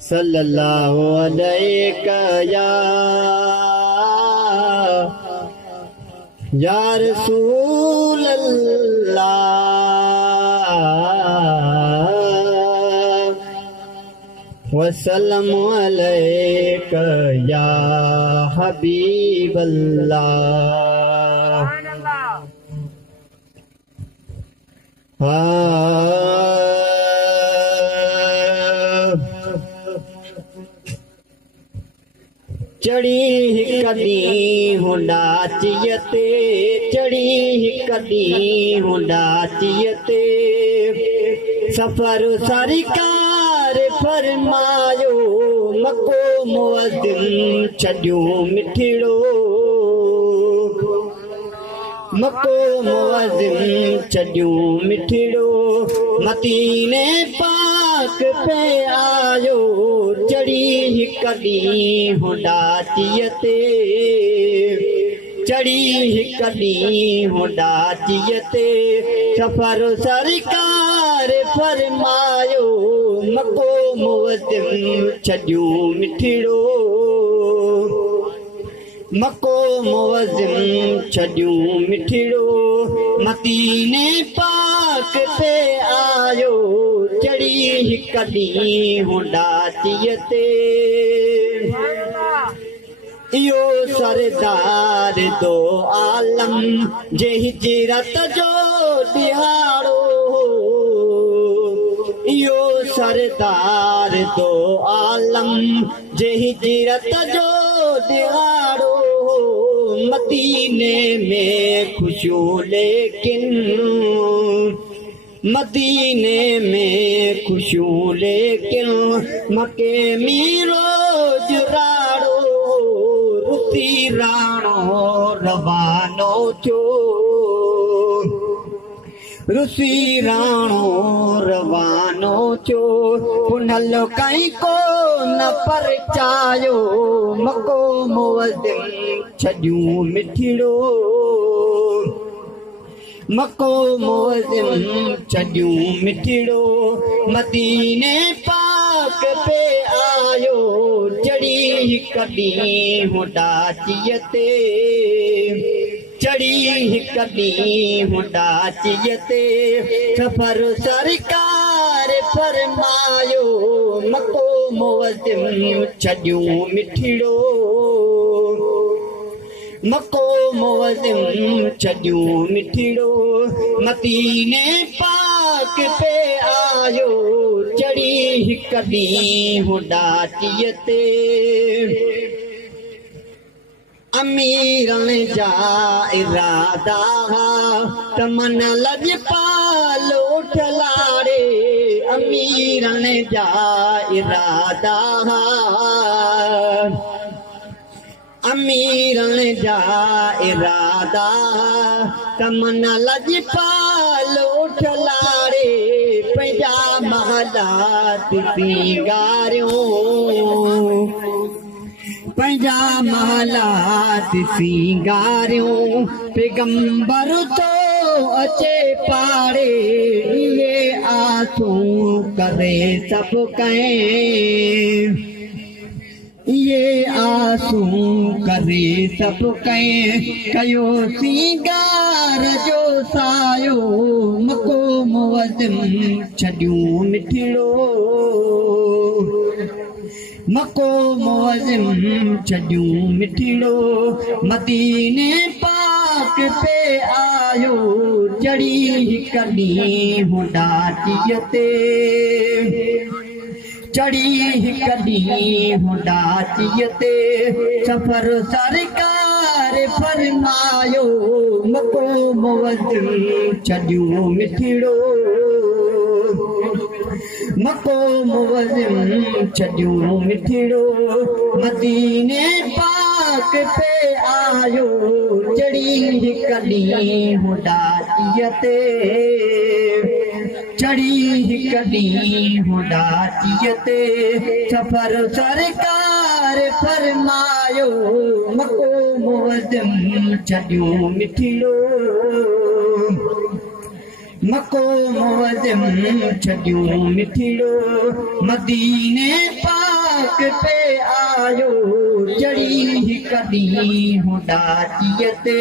सल्लल्लाहु अलैहि या रसूल अल्लाह वसल्लम अलैका या हबीब अल्लाह। चढ़ी कदी हुंडा चियते, चढ़ी कदी हुंडा चियते, सफर सरकार फरमायो मको मुअद्दिन छॾियो मिठड़ो, मको मुअद्दिन छॾियो मिठड़ो, मदीने पाक पे आयो चढ़ी कदी हुंडा चियते, चढ़ी कदी हुंडा चियते, सफर सरकार फरमायो मको मुअद्दिन छॾियो मिठड़ो, मको मुअद्दिन छॾियो मिठड़ो, मदीने पाक पे आयो चढ़ी कदी हुंडा चियते। इहो सरदार दो आलम जे हिजरत जो दिहाड़ो, इहो सरदार दो आलम जे हिजरत जो दिहाड़ो, मदीने में खुशियों लेकिन, मदीने में खुशियों लेकिन, मके में रोज राड़ो, रुसी राणो रवानो थियो, रुसी राणो रवानो थियो, पुनल कई को न परचायो मको मुअद्दिन छॾियो मिठड़ो, मको मुअद्दिन छॾियो मिठड़ो, मदीने पाक पे आयो चढ़ी कदी हुंडा चियते, चढ़ी कदी हुंडा चियते, सफर सरकार फरमायो मको मुअद्दिन छॾियो मिठड़ो, मको मुअद्दिन छॾियो मिठड़ो, मदीने पाक पे आयो चढ़ी कदी हुंडा चियते। अमीरन जा इरादा तमन लजपालो ठलाड़े, अमीरन जा इरादा, अमीरन जा इरादा तमन लजपालो ठलाड़े, पंहिंजा महलात सिंगारियो, पंहिंजा महलात सिंगारियो, पैगंबर तो अचे पाड़े, इहे आसूं करे सब कहें, ये आसूं करे सब कहें, कयो सिंगार जो सायो मको मुअद्दिन छॾियो मिठड़ो, मको मुअद्दिन छॾियो मिठड़ो, मदीने पाक पे आयो चढ़ी कदी हुंडा चियते, चढ़ी कदी हुंडा चियते, सफर सरकार फरमायो मको मुअद्दिन छॾियो मिठड़ो, मको मुअद्दिन छॾियो मिठड़ो, मदीने पाक पे आयो चढ़ी कदी हुंडा चियते, चढ़ी कदी हुंडा चियते, सफर सरकार फरमायो मको मुअद्दिन छॾियो मिठड़ो, मको मुअद्दिन छॾियो मिठड़ो, मदीने पाक पे आयो चढ़ी हिक ॾींहुं ॾाटीअ ते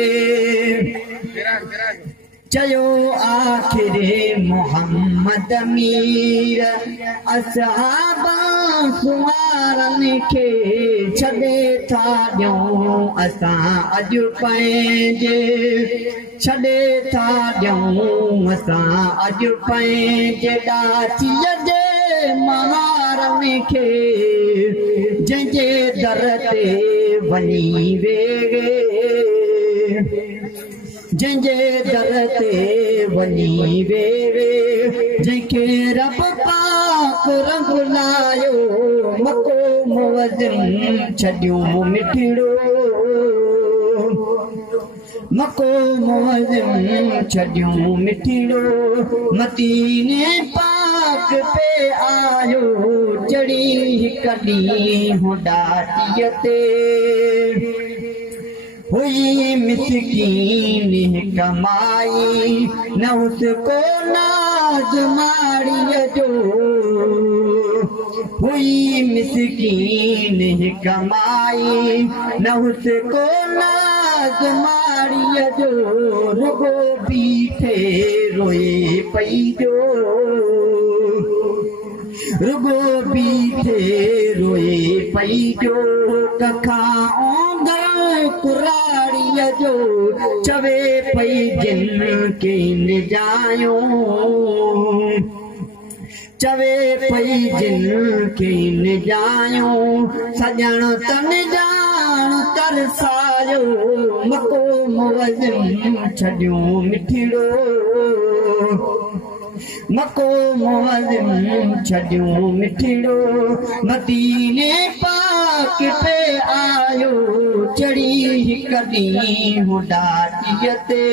चयो आखिरे मोहम्मद मीर असहाबा सुवारनि खे छॾे था ॾियूं असां अॼु पंहिंजे छॾे था ॾियूं असां अॼु पंहिंजे ॾाचीअ जे महारनि खे जंहिंजे दर ते वञी वेगे जंहिंजे दर ते वञी वेवे जंहिंखे रब पाक रंग लायो मको मुअज़्ज़िम छॾियो मिठड़ो मको मुअज़्ज़िम छॾियो मिठड़ो मदीने पाक पे आयो चढ़ी हिक ॾींहुं ॾाटीअ ते हुई मिसकीन कमाई न उसको नाज़ माड़ीअ जो हुई मिसकीन कमाई न उसको नाज़ माड़ीअ जो रुगो बीठे रोए पई जो रुगो बीठे रोए पई जो कखां कुराड़ीअ जो चवे पई जिन के निजायो चवे पई जिन के निजायो सजण तन जान तरसायो मको मुअज़्ज़िम छॾियो मिठड़ो मको मुअज़्ज़िम छॾियो मिठड़ो मदीने पाक पे आयो चढ़ी हिक ॾींहुं ॾाटीअ ते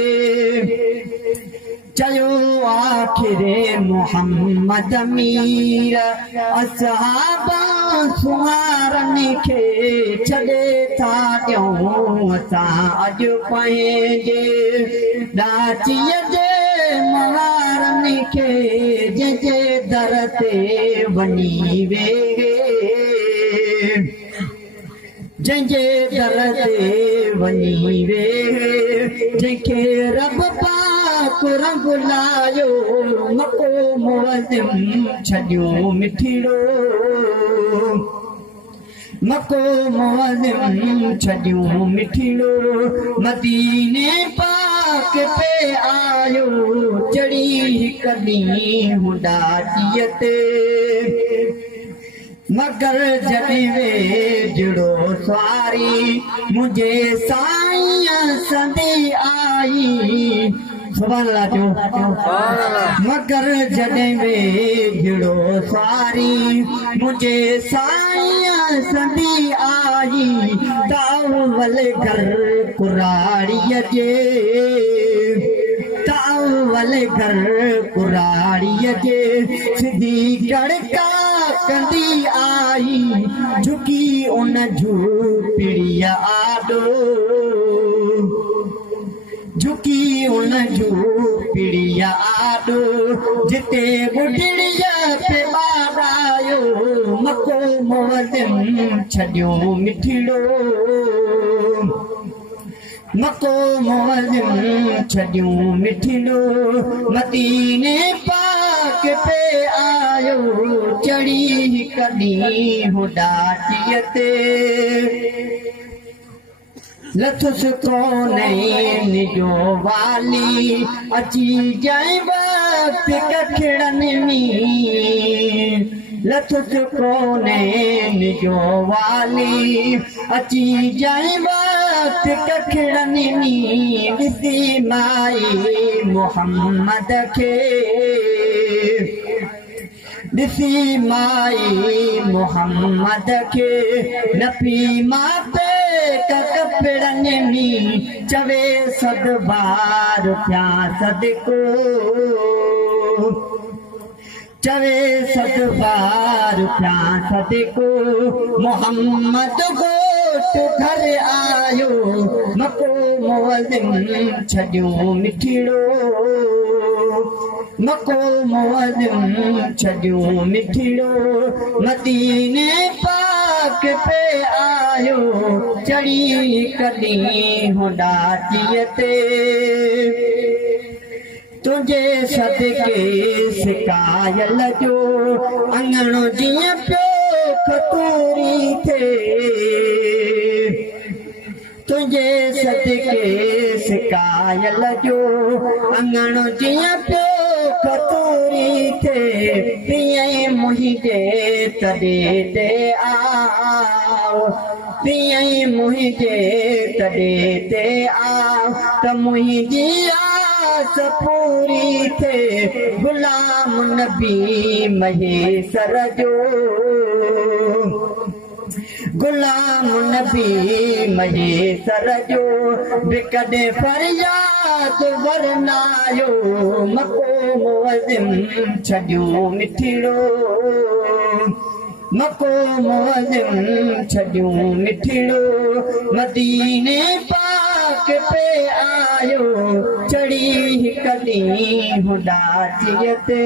चयो आखिरे मोहम्मद मीर असहाबा सुवारनि खे छॾे था ॾियूं असां अॼु पंहिंजे ॾाचीअ जे महारनि खे जंहिंजे दर ते वञी वेगे जंहिंजे दर ते वञी वेगे जंहिंखे रब पाक रंग लायो मको मुअज़्ज़िम छॾियो मिठड़ो मको मुअज़्ज़िम छॾियो मिठड़ो मदीने पाक पे आयो चढ़ी हिक ॾींहुं ॾाटीअ ते मगर जॾहिं वेझड़ो सवारी मुंहिंजे साईं संदी आई मगर जॾहिं वेझड़ो सवारी मुंहिंजे साईं संदी आई तावल घर कुराड़ीअ जे तावल घर कुराड़ीअ जे सिधी कड़का कंदी आई झुकी उन झूपड़ीअ आॾो झुकी उन झूपड़ीअ आॾो जिते बुढड़ीअ पे ॿारायो मको मुअज़्ज़िम छॾियो मिठड़ो मको मुअज़्ज़िम छॾियो मिठड़ो मदीने पाक पे आयो चढ़ी हिक ॾींहुं ॾाटीअ ते लथुस कोनैन जो वाली अची जंहिं वक़्त कखड़नि में लथुस कोनैन जो वाली अची जंहिं वक़्त कखड़नि में ॾिसी माई मोहम्मद खे ॾिसी माई मोहम्मद खे न पी माते कपिड़नि में चवे सद बार थिया सदको चवे सद बार थिया सदको मोहम्मद घोट घर आयो मको मुअज़्ज़िम छॾियो मिठड़ो मको मुअज़्ज़िम छॾियो मिठड़ो मदीने पाक पाक पे आयो चढ़ी कॾहिं हुडाचीअ ते तुझे सदके सिकायल जो अंगणो जीअं पियो खतूरी थे तुझे सदके सिकायल जो अंगणो जीअं पियो खतूरी थे तीअं मुंहिंजे तॾे ते आओ तीअं मुंहिंजे तॾे ते आओ त मुंहिंजी आस पूरी थे गुलाम नबी महेसर जो गुलाम नबी महेसर जो बिकॾे फरियाद वरनायो मको मुअज़्ज़िम छॾियो मिठिड़ो मको मुअज़्ज़िम छॾियो मिठिड़ो मदीने पाक पे आयो चढ़ी कॾहिं हुडाचीअ ते